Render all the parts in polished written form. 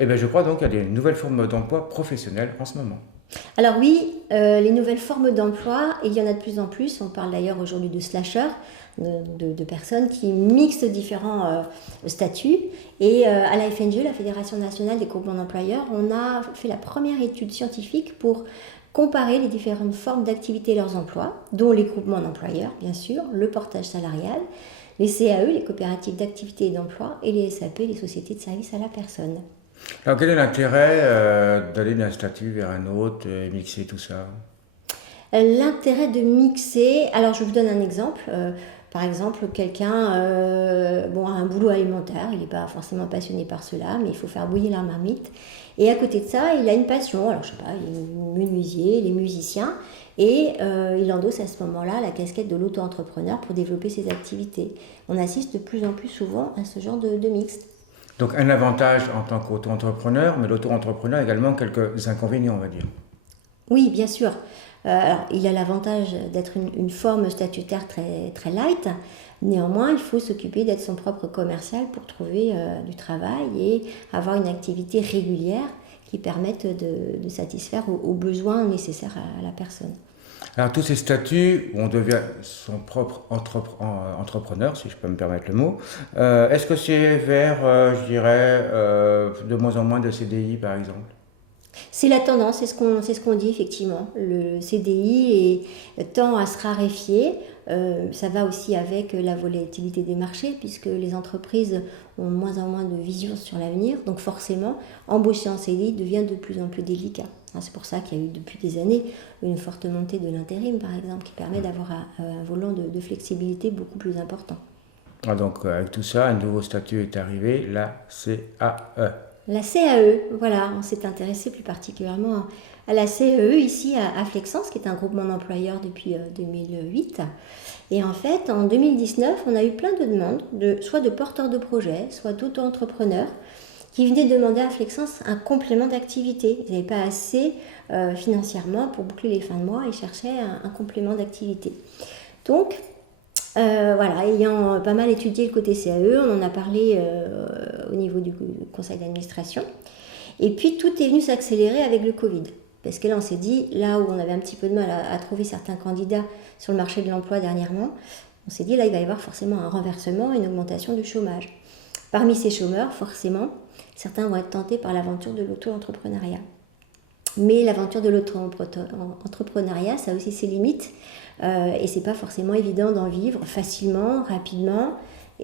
Eh bien, je crois donc qu'il y a des nouvelles formes d'emploi professionnelles en ce moment. Alors oui, les nouvelles formes d'emploi, il y en a de plus en plus. On parle d'ailleurs aujourd'hui de slasheurs, de personnes qui mixent différents statuts. Et à la FNGE, la Fédération nationale des groupements d'employeurs, on a fait la première étude scientifique pour comparer les différentes formes d'activité et leurs emplois, dont les groupements d'employeurs, bien sûr, le portage salarial, les CAE, les coopératives d'activité et d'emploi, et les SAP, les sociétés de services à la personne. Alors, quel est l'intérêt d'aller d'un statut vers un autre et mixer tout ça? L'intérêt de mixer, alors je vous donne un exemple. Par exemple, quelqu'un a un boulot alimentaire, il n'est pas forcément passionné par cela, mais il faut faire bouillir la marmite. Et à côté de ça, il a une passion, alors je sais pas, il est menuisier, il est musicien, et il endosse à ce moment-là la casquette de l'auto-entrepreneur pour développer ses activités. On assiste de plus en plus souvent à ce genre de mixte. Donc, un avantage en tant qu'auto-entrepreneur, mais l'auto-entrepreneur a également quelques inconvénients, on va dire. Oui, bien sûr. Alors, il a l'avantage d'être une forme statutaire très, très light. Néanmoins, il faut s'occuper d'être son propre commercial pour trouver du travail et avoir une activité régulière qui permette de satisfaire aux besoins nécessaires à la personne. Alors, tous ces statuts où on devient son propre entrepreneur, si je peux me permettre le mot, est-ce que c'est vers, je dirais, de moins en moins de CDI, par exemple? C'est la tendance, c'est ce qu'on dit effectivement. Le CDI tend à se raréfier. Ça va aussi avec la volatilité des marchés, puisque les entreprises ont de moins en moins de vision sur l'avenir. Donc forcément, embaucher en CDI devient de plus en plus délicat. C'est pour ça qu'il y a eu depuis des années une forte montée de l'intérim, par exemple, qui permet d'avoir un volant de flexibilité beaucoup plus important. Ah, donc, avec tout ça, un nouveau statut est arrivé, la CAE. La CAE, voilà, on s'est intéressé plus particulièrement à la CAE ici à Flexence, qui est un groupement d'employeurs depuis 2008. Et en fait, en 2019, on a eu plein de demandes, soit de porteurs de projets, soit d'auto-entrepreneurs, qui venaient demander à Flexence un complément d'activité. Ils n'avaient pas assez financièrement pour boucler les fins de mois et cherchaient un complément d'activité. Donc, voilà, ayant pas mal étudié le côté CAE, on en a parlé au niveau du conseil d'administration. Et puis tout est venu s'accélérer avec le Covid. Parce que là, on s'est dit, là où on avait un petit peu de mal à trouver certains candidats sur le marché de l'emploi dernièrement, on s'est dit, là, il va y avoir forcément un renversement, une augmentation du chômage. Parmi ces chômeurs, forcément, certains vont être tentés par l'aventure de l'auto-entrepreneuriat. Mais l'aventure de l'auto-entrepreneuriat, ça a aussi ses limites. Et c'est pas forcément évident d'en vivre facilement, rapidement.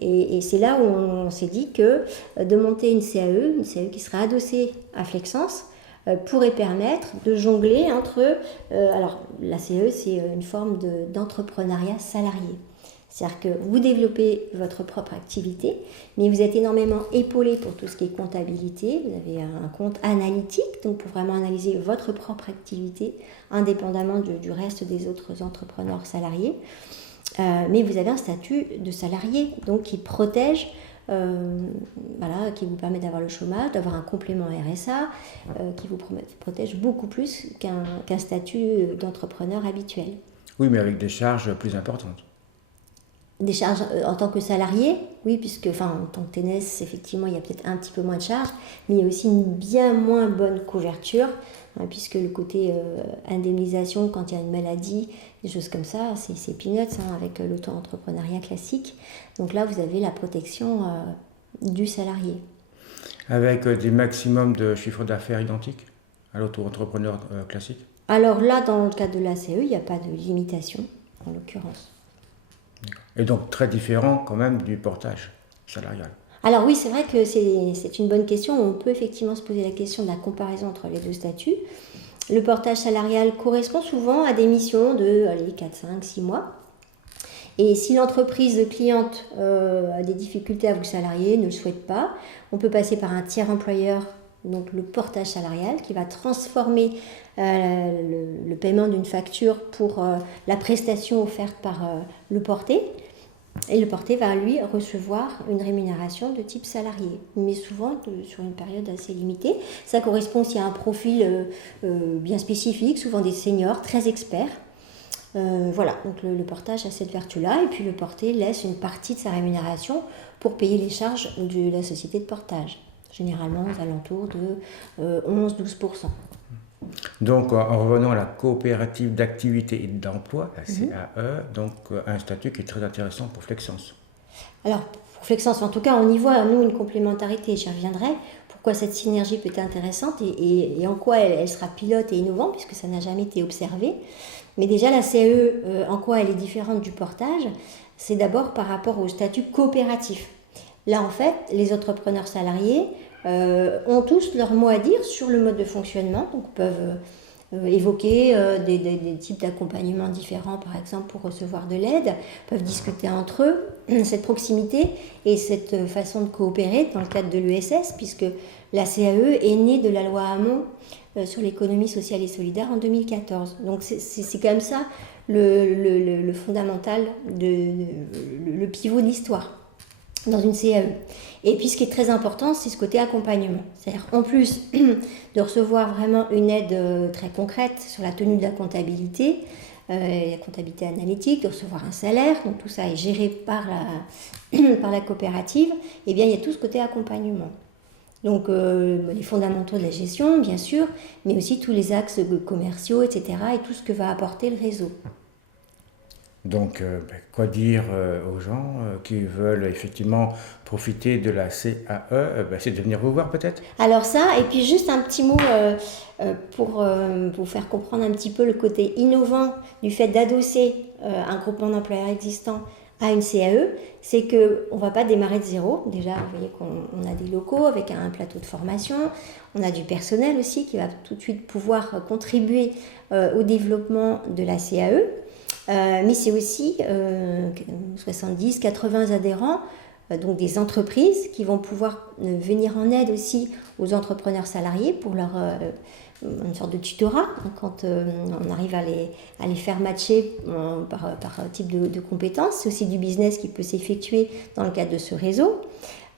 Et c'est là où on s'est dit que de monter une CAE qui serait adossée à Flexence, pourrait permettre de jongler entre... alors, la CAE, c'est une forme d'entrepreneuriat salarié. C'est-à-dire que vous développez votre propre activité, mais vous êtes énormément épaulé pour tout ce qui est comptabilité. Vous avez un compte analytique, donc pour vraiment analyser votre propre activité, indépendamment du reste des autres entrepreneurs salariés. Mais vous avez un statut de salarié, donc qui protège, qui vous permet d'avoir le chômage, d'avoir un complément RSA, qui vous protège beaucoup plus qu'un statut d'entrepreneur habituel. Oui, mais avec des charges plus importantes. Des charges en tant que salarié, oui, puisque en tant que TNS, effectivement, il y a peut-être un petit peu moins de charges, mais il y a aussi une bien moins bonne couverture, puisque le côté indemnisation quand il y a une maladie, des choses comme ça, c'est peanuts avec l'auto-entrepreneuriat classique. Donc là, vous avez la protection du salarié. Avec des maximums de chiffre d'affaires identiques à l'auto-entrepreneur classique. Alors là, dans le cadre de l'ACE, il n'y a pas de limitation, en l'occurrence. Et donc très différent quand même du portage salarial. Alors oui, c'est vrai que c'est une bonne question. On peut effectivement se poser la question de la comparaison entre les deux statuts. Le portage salarial correspond souvent à des missions de 4, 5, 6 mois. Et si l'entreprise cliente a des difficultés à vous salarier, ne le souhaite pas, on peut passer par un tiers employeur, donc le portage salarial, qui va transformer le paiement d'une facture pour la prestation offerte par le porté. Et le porté va, lui, recevoir une rémunération de type salarié, mais souvent sur une période assez limitée. Ça correspond aussi à un profil bien spécifique, souvent des seniors très experts. Voilà, donc le portage a cette vertu-là, et puis le porté laisse une partie de sa rémunération pour payer les charges de la société de portage. généralement aux alentours de 11-12%. Donc, en revenant à la coopérative d'activité et d'emploi, la CAE, donc un statut qui est très intéressant pour Flexence. Alors, pour Flexence, en tout cas, on y voit, nous, une complémentarité, j'y reviendrai. Pourquoi cette synergie peut être intéressante et en quoi elle sera pilote et innovante, puisque ça n'a jamais été observé. Mais déjà, la CAE, en quoi elle est différente du portage, c'est d'abord par rapport au statut coopératif. Là, en fait, les entrepreneurs salariés ont tous leur mot à dire sur le mode de fonctionnement, donc peuvent évoquer des types d'accompagnement différents, par exemple, pour recevoir de l'aide, peuvent discuter entre eux. Cette proximité et cette façon de coopérer dans le cadre de l'ESS, puisque la CAE est née de la loi Hamon sur l'économie sociale et solidaire en 2014. Donc c'est quand même ça le fondamental, le pivot de l'histoire dans une CAE. Et puis ce qui est très important, c'est ce côté accompagnement. C'est-à-dire en plus de recevoir vraiment une aide très concrète sur la tenue de la comptabilité analytique, de recevoir un salaire, donc tout ça est géré par la coopérative, et bien il y a tout ce côté accompagnement. Donc les fondamentaux de la gestion, bien sûr, mais aussi tous les axes commerciaux, etc., et tout ce que va apporter le réseau. Donc, quoi dire aux gens qui veulent effectivement profiter de la CAE, c'est de venir vous voir peut-être? Alors ça, et puis juste un petit mot pour vous faire comprendre un petit peu le côté innovant du fait d'adosser un groupement d'employeurs existant à une CAE, c'est qu'on ne va pas démarrer de zéro. Déjà, vous voyez qu'on a des locaux avec un plateau de formation, on a du personnel aussi qui va tout de suite pouvoir contribuer au développement de la CAE. Mais c'est aussi 70-80 adhérents, donc des entreprises qui vont pouvoir venir en aide aussi aux entrepreneurs salariés pour leur une sorte de tutorat, quand on arrive à les faire matcher par type de compétences. C'est aussi du business qui peut s'effectuer dans le cadre de ce réseau.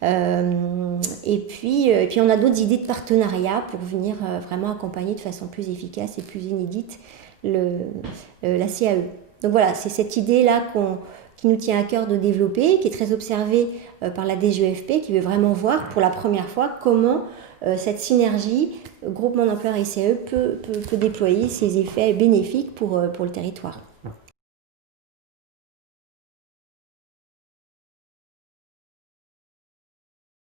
Et puis on a d'autres idées de partenariat pour venir vraiment accompagner de façon plus efficace et plus inédite la CAE. Donc voilà, c'est cette idée-là qui nous tient à cœur de développer, qui est très observée par la DGEFP, qui veut vraiment voir pour la première fois comment cette synergie groupement d'employeurs et CAE peut déployer ses effets bénéfiques pour le territoire.